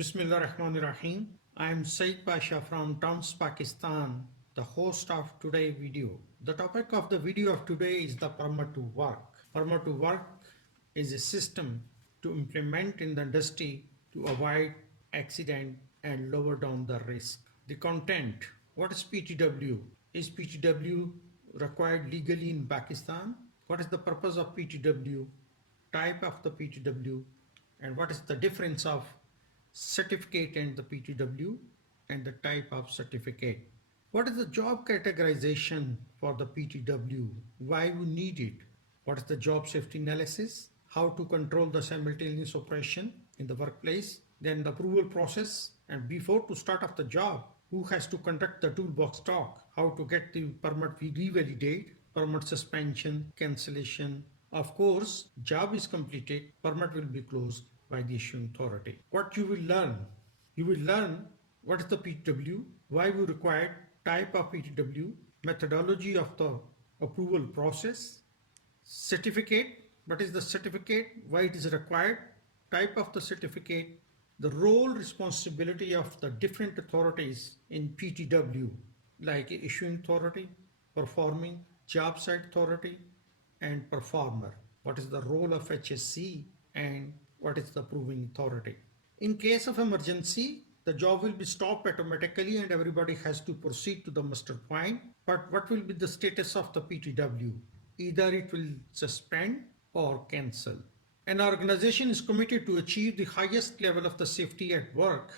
Bismillahirrahmanirrahim. I am Saeed Pasha from TARMS, Pakistan, the host of today's video. The topic of the video of today is the permit to work. Permit to work is a system to implement in the industry to avoid accident and lower down the risk. The content. What is PTW? Is PTW required legally in Pakistan? What is the purpose of PTW? Type of the PTW? And what is the difference of certificate and the PTW and the type of certificate? What is the job categorization for the PTW? Why we need it? What is the job safety analysis? How to control the simultaneous operation in the workplace? Then the approval process, and before to start off the job, who has to conduct the toolbox talk? How to get the permit revalidate, permit suspension, cancellation. Of course, job is completed, permit will be closed by the issuing authority. What you will learn? You will learn what is the PTW, why we require, type of PTW, methodology of the approval process, certificate, what is the certificate, why it is required, type of the certificate, the role responsibility of the different authorities in PTW, like issuing authority, performing, job site authority, and performer. What is the role of HSC and what is the approving authority? In case of emergency, the job will be stopped automatically and everybody has to proceed to the muster point. But what will be the status of the PTW? Either it will suspend or cancel. An organization is committed to achieve the highest level of the safety at work,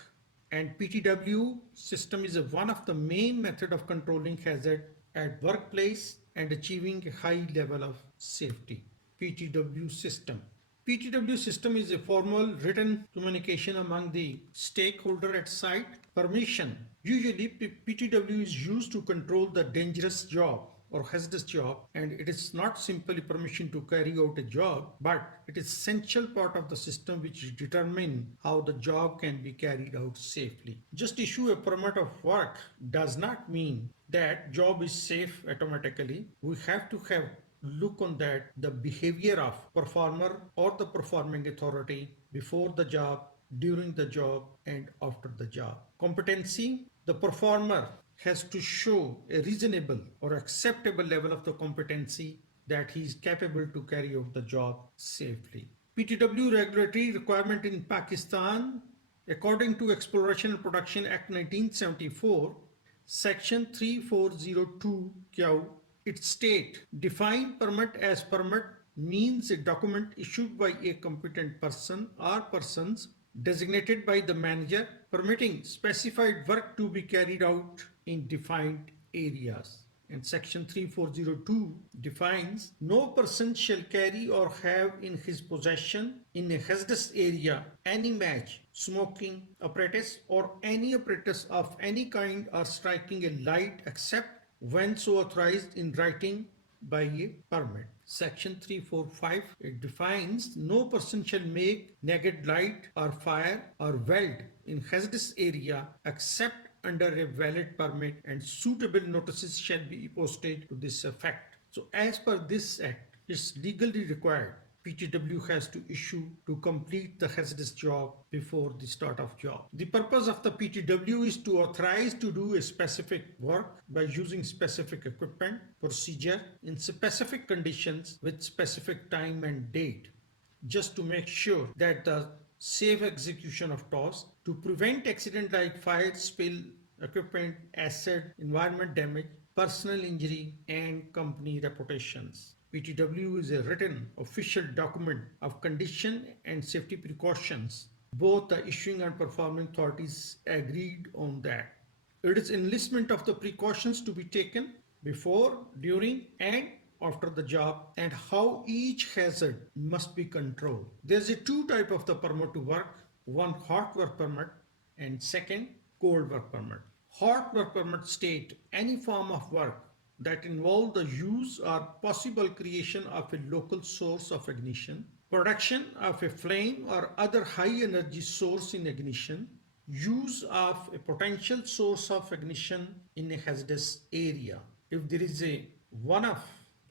and PTW system is one of the main method of controlling hazard at workplace and achieving a high level of safety. PTW system. PTW system is a formal written communication among the stakeholder at site. Permission. Usually PTW is used to control the dangerous job or hazardous job, and it is not simply permission to carry out a job, but it is essential part of the system which determine how the job can be carried out safely. Just issue a permit of work does not mean that job is safe automatically. We have to have look on that the behavior of performer or the performing authority before the job, during the job, and after the job. Competency. The performer has to show a reasonable or acceptable level of the competency that he is capable to carry out the job safely. PTW Regulatory Requirement in Pakistan, according to Exploration and Production Act 1974, Section 3402 Q, it states, define permit as permit means a document issued by a competent person or persons designated by the manager permitting specified work to be carried out in defined areas. And Section 3402 defines no person shall carry or have in his possession in a hazardous area any match, smoking apparatus or any apparatus of any kind or striking a light except when so authorized in writing by a permit. Section 345, it defines no person shall make naked light or fire or weld in hazardous area except under a valid permit, and suitable notices shall be posted to this effect. So as per this act, it's legally required PTW has to issue to complete the hazardous job before the start of job. The purpose of the PTW is to authorize to do a specific work by using specific equipment, procedure in specific conditions with specific time and date, just to make sure that the safe execution of tasks to prevent accident like fire, spill, equipment, acid, environment damage, personal injury, and company reputations. PTW is a written official document of condition and safety precautions. Both the issuing and performing authorities agreed on that. It is enlistment of the precautions to be taken before, during, and after the job, and how each hazard must be controlled. There's a two type of the permit to work, one hot work permit and second cold work permit. Hot work permit state any form of work that involve the use or possible creation of a local source of ignition, production of a flame or other high energy source in ignition, use of a potential source of ignition in a hazardous area. If there is a one of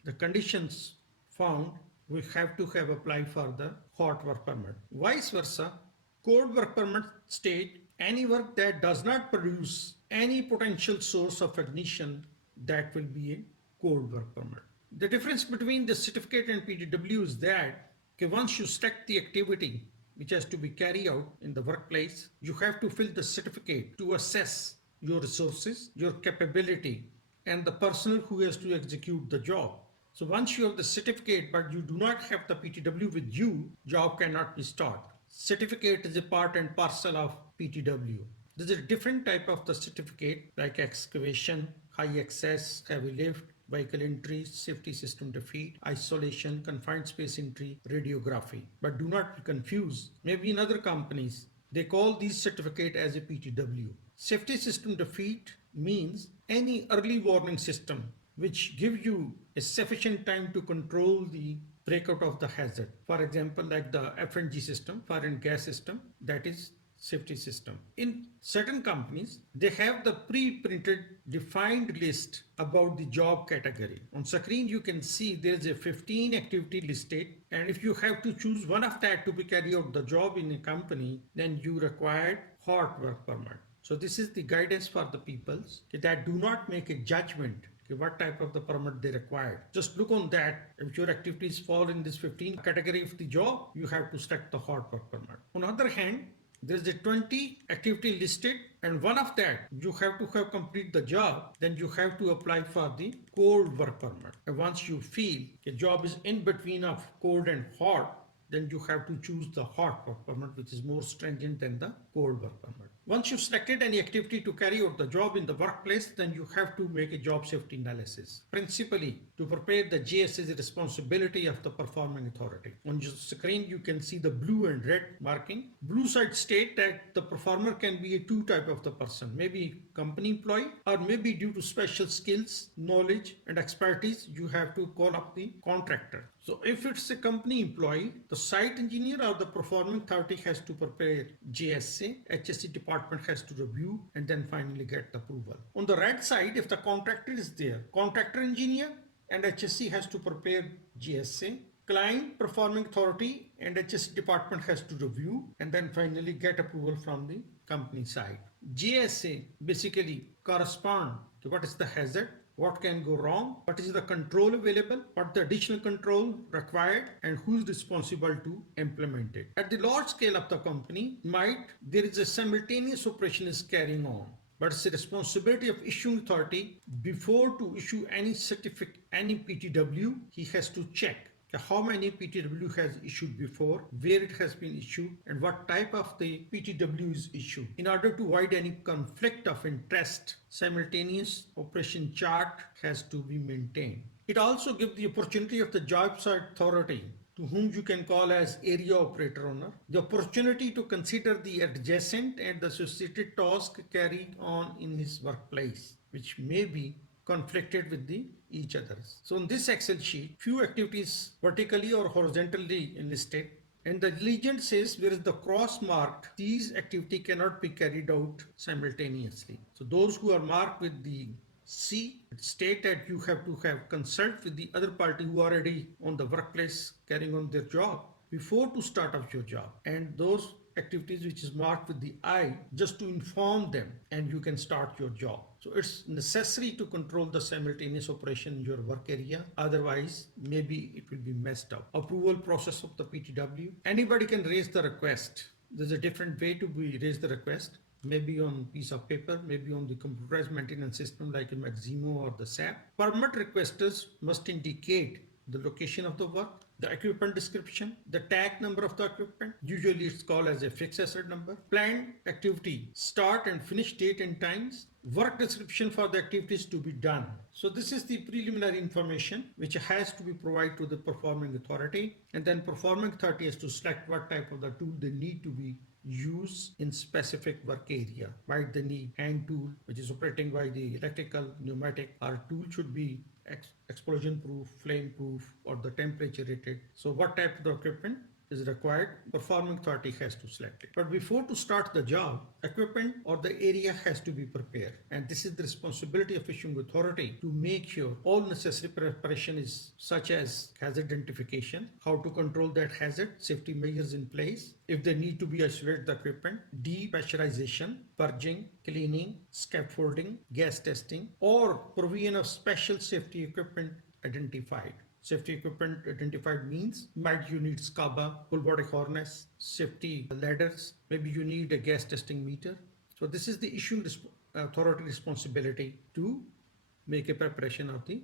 the conditions found, we have to have applied for the hot work permit. Vice versa, Cold work permit state any work that does not produce any potential source of ignition, that will be a cold work permit. The difference between the certificate and PTW is that okay, once you select the activity which has to be carried out in the workplace, you have to fill the certificate to assess your resources, your capability, and the person who has to execute the job. So once you have the certificate but you do not have the PTW with you, job cannot be started. Certificate is a part and parcel of PTW. There's a different type of the certificate like excavation, high access, heavy lift, vehicle entry, safety system defeat, isolation, confined space entry, radiography. But do not be confused. Maybe in other companies, they call these certificate as a PTW. Safety system defeat means any early warning system which give you a sufficient time to control the breakout of the hazard. For example, like the FNG system, fire and gas system, that is safety system. In certain companies, they have the pre-printed defined list about the job category. On screen, you can see there's a 15 activity listed, and if you have to choose one of that to be carry out the job in a company, then you require hot work permit. So this is the guidance for the peoples that do not make a judgment what type of the permit they require. Just look on that. If your activities fall in this 15 category of the job, you have to select the hot work permit. On the other hand, there is a 20 activity listed, and one of that you have to have complete the job, then you have to apply for the cold work permit. And once you feel a job is in between of cold and hot, then you have to choose the hot work permit, which is more stringent than the cold work permit. Once you've selected any activity to carry out the job in the workplace, then you have to make a job safety analysis. Principally, to prepare the JSA is the responsibility of the performing authority. On your screen, you can see the blue and red marking. Blue side state that the performer can be a two type of the person, maybe company employee or maybe due to special skills, knowledge and expertise, you have to call up the contractor. So if it's a company employee, the site engineer or the performing authority has to prepare JSA, HSE department has to review and then finally get the approval. On the red side, if the contractor is there, contractor engineer and HSE has to prepare JSA, client, performing authority and HSE department has to review and then finally get approval from the company side. JSA basically correspond to what is the hazard, what can go wrong, what is the control available, what the additional control required, and who is responsible to implement it. At the large scale of the company, there is a simultaneous operation is carrying on. But it's the responsibility of issuing authority before to issue any certificate, any PTW, he has to check how many PTW has issued before, where it has been issued, and what type of the PTW is issued. In order to avoid any conflict of interest, simultaneous operation chart has to be maintained. It also gives the opportunity of the job site authority, to whom you can call as area operator owner, the opportunity to consider the adjacent and the associated task carried on in his workplace, which may be conflicted with each others. So in this Excel sheet, few activities vertically or horizontally listed, and the legend says where is the cross marked, these activity cannot be carried out simultaneously. So those who are marked with the C, state that you have to have consult with the other party who are already on the workplace carrying on their job before to start off your job, and those activities which is marked with the I, just to inform them and you can start your job. So it's necessary to control the simultaneous operation in your work area. Otherwise, maybe it will be messed up. Approval process of the PTW. Anybody can raise the request. There's a different way to raise the request. Maybe on piece of paper, maybe on the computerized maintenance system like a Maximo or the SAP. Permit requesters must indicate the location of the work, the equipment description, the tag number of the equipment, usually it's called as a fixed asset number, planned activity, start and finish date and times, work description for the activities to be done. So this is the preliminary information which has to be provided to the performing authority, and then performing authority has to select what type of the tool they need to be used in specific work area. Might they need hand tool which is operating by the electrical, pneumatic, or tool should be explosion proof, flame proof, or the temperature rated. So what type of the equipment is required, performing authority has to select it. But before to start the job, equipment or the area has to be prepared. And this is the responsibility of issuing authority to make sure all necessary preparation is such as hazard identification, how to control that hazard, safety measures in place, if they need to be isolate the equipment, depressurization, purging, cleaning, scaffolding, gas testing, or provision of special safety equipment identified. Safety equipment identified means might you need SCABA, full body harness, safety ladders, maybe you need a gas testing meter. So this is the issuing authority responsibility to make a preparation of the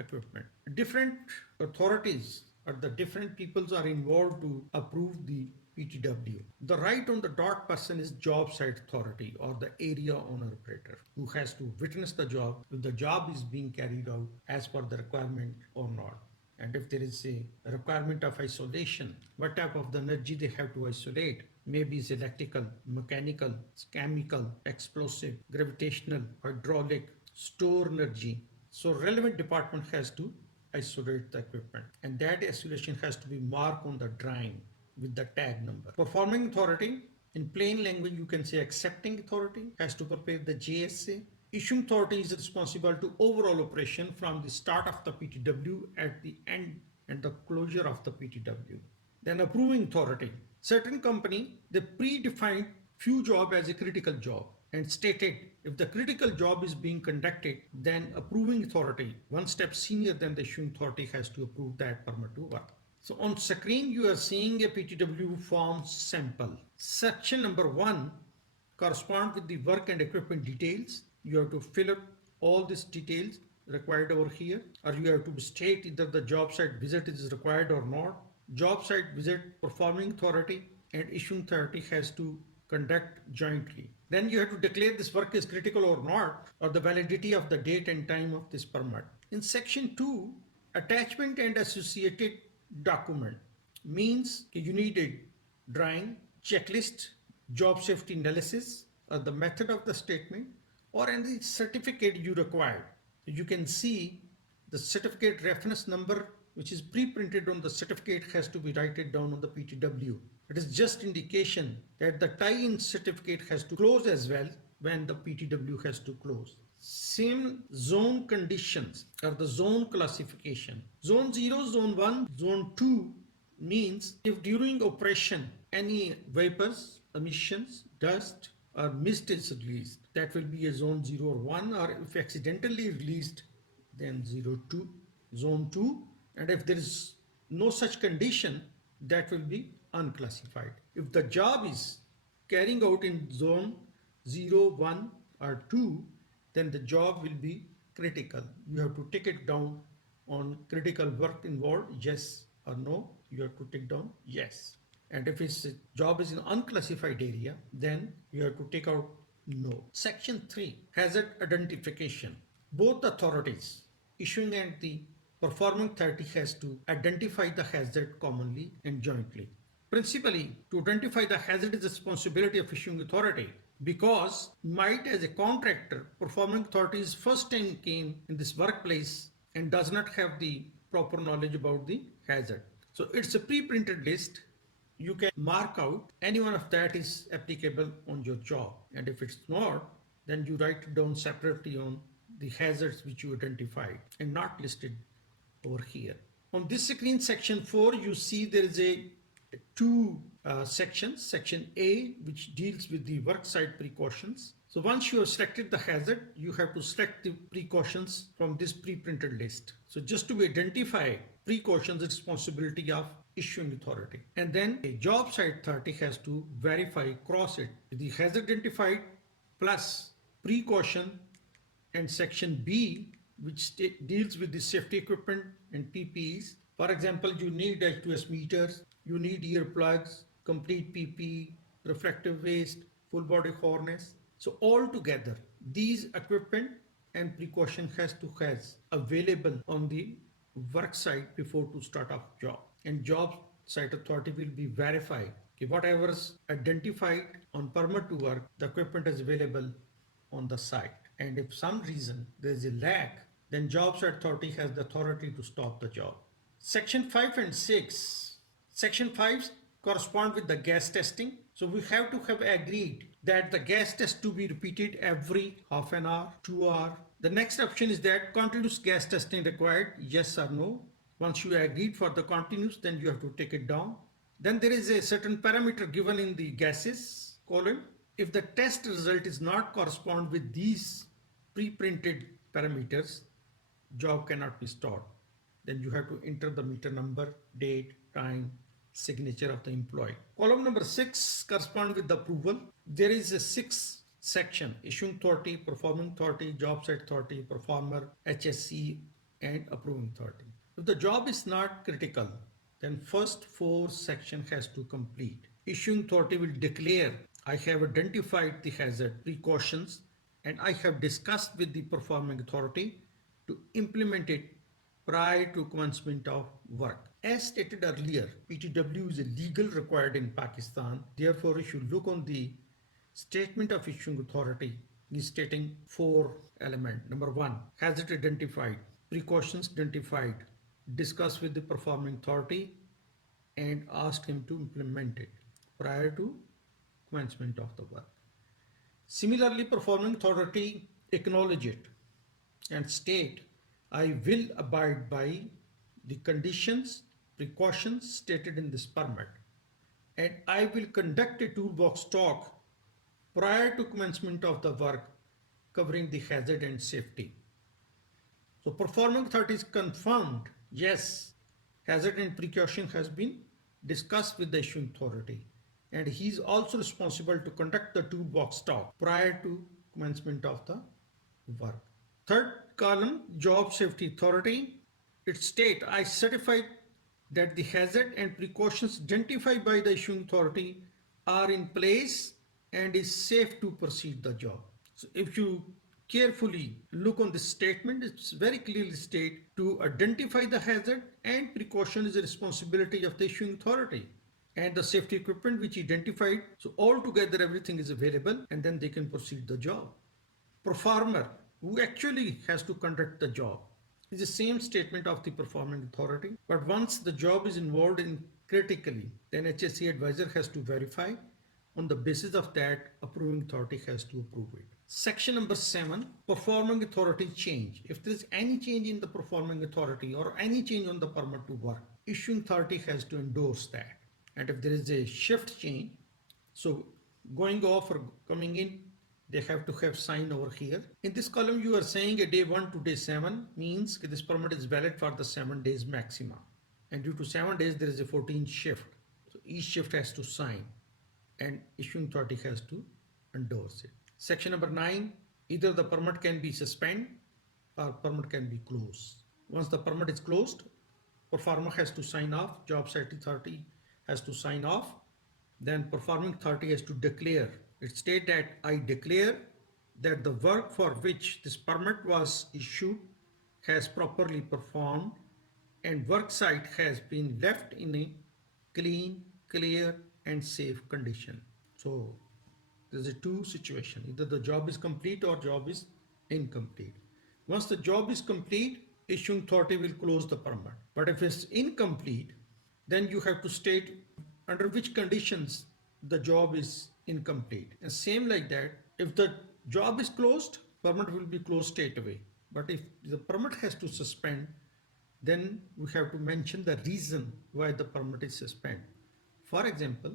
equipment. Different authorities or the different peoples are involved to approve the PTW. The right on the dot person is job site authority or the area owner operator who has to witness the job if the job is being carried out as per the requirement or not. And if there is a requirement of isolation, what type of the energy they have to isolate, maybe it's electrical, mechanical, chemical, explosive, gravitational, hydraulic, store energy. So relevant department has to isolate the equipment and that isolation has to be marked on the drawing with the tag number. Performing authority, in plain language you can say accepting authority, has to prepare the JSA. Issuing authority is responsible to overall operation from the start of the PTW at the end and the closure of the PTW. Then approving authority. Certain company, they predefined few job as a critical job and stated if the critical job is being conducted, then approving authority, one step senior than the issuing authority, has to approve that permit to work. So on screen you are seeing a PTW form sample. Section number 1 correspond with the work and equipment details. You have to fill up all these details required over here, or you have to state either the job site visit is required or not. Job site visit, performing authority and issuing authority has to conduct jointly. Then you have to declare this work is critical or not, or the validity of the date and time of this permit. In section 2, attachment and associated document means you need a drawing, checklist, job safety analysis, or the method of the statement, or any certificate you require. You can see the certificate reference number which is pre-printed on the certificate has to be written down on the PTW. It is just indication that the tie-in certificate has to close as well when the PTW has to close. Same zone conditions or the zone classification. Zone 0, zone 1, zone 2 means if during operation any vapors, emissions, dust or mist is released, that will be a zone 0 or 1, or if accidentally released, then 0, 2, zone 2, and if there is no such condition, that will be unclassified. If the job is carrying out in zone 0, 1 or 2, then the job will be critical. You have to take it down on critical work involved, yes or no. You have to take down yes. And if its job is in unclassified area, then you have to take out no. Section 3, hazard identification. Both authorities, issuing and the performing authority, has to identify the hazard commonly and jointly. Principally, to identify the hazard is the responsibility of issuing authority, because might as a contractor, performing authorities first time came in this workplace and does not have the proper knowledge about the hazard. So it's a pre-printed list. You can mark out any one of that is applicable on your job. And if it's not, then you write it down separately on the hazards which you identified and not listed over here. On this screen, section 4, you see there is a two sections. Section A, which deals with the worksite precautions. So once you have selected the hazard, you have to select the precautions from this pre-printed list. So just to identify precautions, the responsibility of issuing authority. And then a job site authority has to verify, cross it, the hazard identified plus precaution. And section B, which deals with the safety equipment and PPEs. For example, you need H2S meters, you need earplugs, complete PPE, reflective vest, full body harness. So all together, these equipment and precaution has to has available on the work site before to start off job. And job site authority will be verified. Okay, whatever is identified on permit to work, the equipment is available on the site. And if some reason there is a lack, then job site authority has the authority to stop the job. Section 5 and 6 Section 5 correspond with the gas testing. So we have to have agreed that the gas test to be repeated every half an hour, 2 hour. The next option is that continuous gas testing required, yes or no. Once you agreed for the continuous, then you have to take it down. Then there is a certain parameter given in the gases column. If the test result is not correspond with these pre-printed parameters, job cannot be stored. Then you have to enter the meter number, date, time, signature of the employee. Column number 6 correspond with the approval. There is a 6 section: issuing authority, performing authority, job site authority, performer, HSE, and approving authority. If the job is not critical, then first 4 section has to complete. Issuing authority will declare, I have identified the hazard precautions and I have discussed with the performing authority to implement it prior to commencement of work. As stated earlier, PTW is a legal required in Pakistan. Therefore, if you look on the statement of issuing authority, is stating 4 elements. Number 1, hazard identified, precautions identified, discuss with the performing authority and ask him to implement it prior to commencement of the work. Similarly, performing authority acknowledge it and state, I will abide by the conditions, precautions stated in this permit, and I will conduct a toolbox talk prior to commencement of the work covering the hazard and safety. So performing authority is confirmed, yes, hazard and precaution has been discussed with the issuing authority, and he is also responsible to conduct the toolbox talk prior to commencement of the work. Third column, job safety authority. It states, I certify that the hazard and precautions identified by the issuing authority are in place and is safe to proceed the job. So if you carefully look on this statement, it's very clearly stated to identify the hazard and precaution is the responsibility of the issuing authority and the safety equipment which identified. So altogether everything is available and then they can proceed the job. Performer, who actually has to conduct the job, is the same statement of the performing authority. But once the job is involved in critically, then HSE advisor has to verify. On the basis of that, approving authority has to approve it. Section number 7, performing authority change. If there is any change in the performing authority or any change on the permit to work, issuing authority has to endorse that. And if there is a shift change, so going off or coming in, they have to have sign over here. In this column, you are saying a day 1 to day 7 means this permit is valid for the 7 days maximum. And due to 7 days, there is a 14th shift. So each shift has to sign and issuing authority has to endorse it. Section number 9, either the permit can be suspended or permit can be closed. Once the permit is closed, performer has to sign off, job site authority has to sign off, then performing authority has to declare. It states that I declare that the work for which this permit was issued has properly performed and work site has been left in a clean, clear and safe condition. So there's a 2 situation, either the job is complete or job is incomplete. Once the job is complete, issuing authority will close the permit. But if it's incomplete, then you have to state under which conditions the job is incomplete. And same like that, if the job is closed, permit will be closed straight away. But if the permit has to suspend, then we have to mention the reason why the permit is suspended. For example,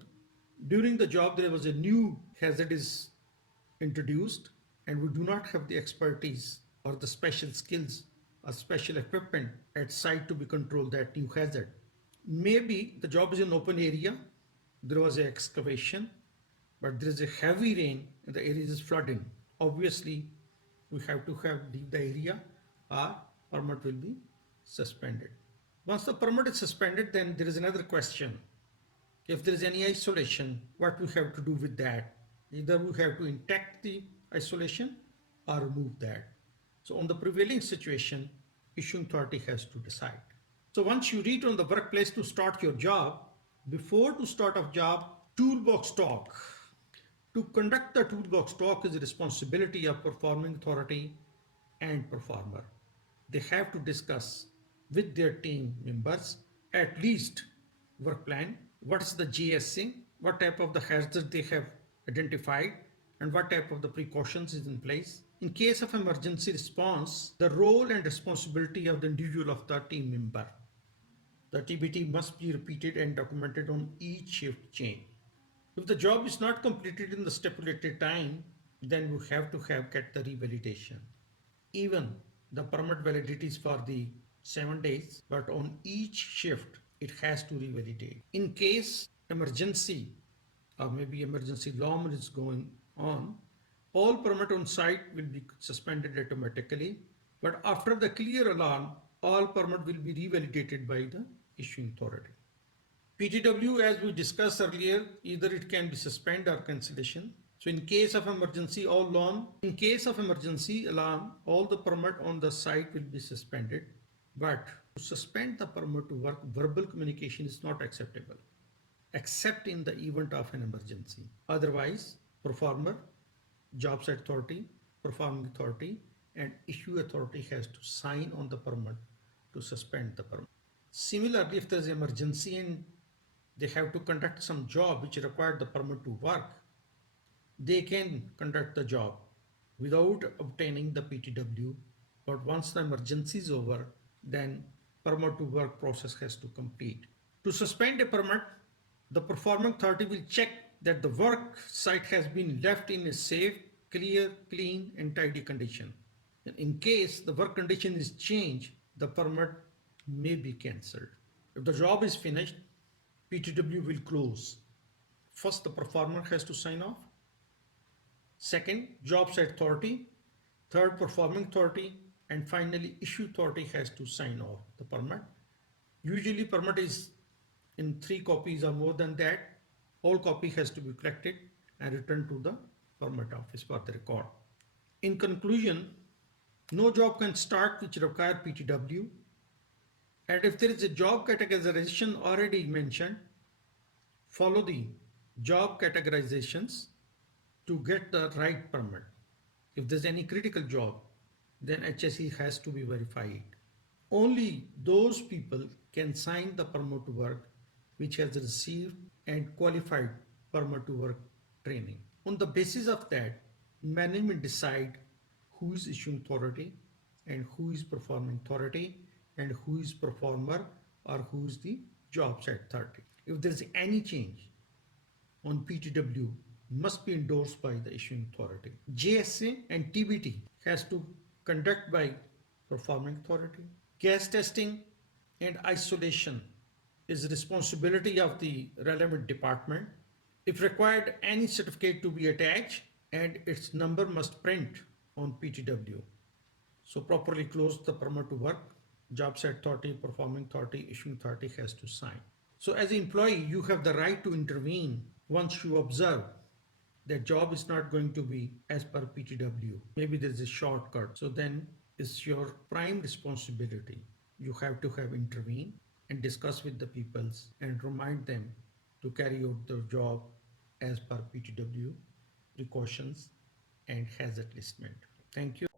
during the job there was a new hazard is introduced and we do not have the expertise or the special skills or special equipment at site to be controlled that new hazard. Maybe the job is in open area, there was an excavation, but there is a heavy rain and the area is flooding. Obviously, we have to leave the area or permit will be suspended. Once the permit is suspended, then there is another question. If there is any isolation, what we have to do with that? Either we have to intact the isolation or remove that. So on the prevailing situation, issuing authority has to decide. So once you reach on the workplace to start your job, before to start of job, toolbox talk. To conduct the toolbox talk is the responsibility of performing authority and performer. They have to discuss with their team members at least work plan, what is the JSA, what type of the hazards they have identified, and what type of the precautions is in place. In case of emergency response, the role and responsibility of the individual of the team member. The TBT must be repeated and documented on each shift change. If the job is not completed in the stipulated time, then we have to get the revalidation. Even the permit validity is for the 7 days, but on each shift it has to revalidate. In case emergency or maybe emergency alarm is going on, all permit on site will be suspended automatically. But after the clear alarm, all permit will be revalidated by the issuing authority. PTW, as we discussed earlier, either it can be suspend or cancellation. So in case of emergency alarm, all the permit on the site will be suspended. But to suspend the permit to work, verbal communication is not acceptable, except in the event of an emergency. Otherwise, performer, job site authority, performing authority, and issue authority has to sign on the permit to suspend the permit. Similarly, if there is emergency and they have to conduct some job which required the permit to work, they can conduct the job without obtaining the PTW. But once the emergency is over, then permit to work process has to complete. To suspend a permit, the performing authority will check that the work site has been left in a safe, clear, clean, and tidy condition. And in case the work condition is changed, the permit may be cancelled. If the job is finished, PTW will close. First, the performer has to sign off. Second, job site authority. Third, performing authority. And finally, issue authority has to sign off the permit. Usually, permit is in 3 copies or more than that. All copy has to be collected and returned to the permit office for the record. In conclusion, no job can start which require PTW. And if there is a job categorization already mentioned, follow the job categorizations to get the right permit. If there's any critical job, then HSE has to be verified. Only those people can sign the permit to work which has received and qualified permit to work training. On the basis of that, management decide who is issuing authority and who is performing authority and who is performer or who is the job site authority. If there is any change on PTW, must be endorsed by the issuing authority. JSA and TBT has to conduct by performing authority. Gas testing and isolation is responsibility of the relevant department. If required, any certificate to be attached and its number must print on PTW. So properly close the permit to work. Job site authority, performing authority, issuing authority has to sign. So as an employee, you have the right to intervene once you observe that job is not going to be as per PTW. Maybe there's a shortcut. So then it's your prime responsibility. You have to have intervene and discuss with the peoples and remind them to carry out their job as per PTW precautions and hazard listment. Thank you.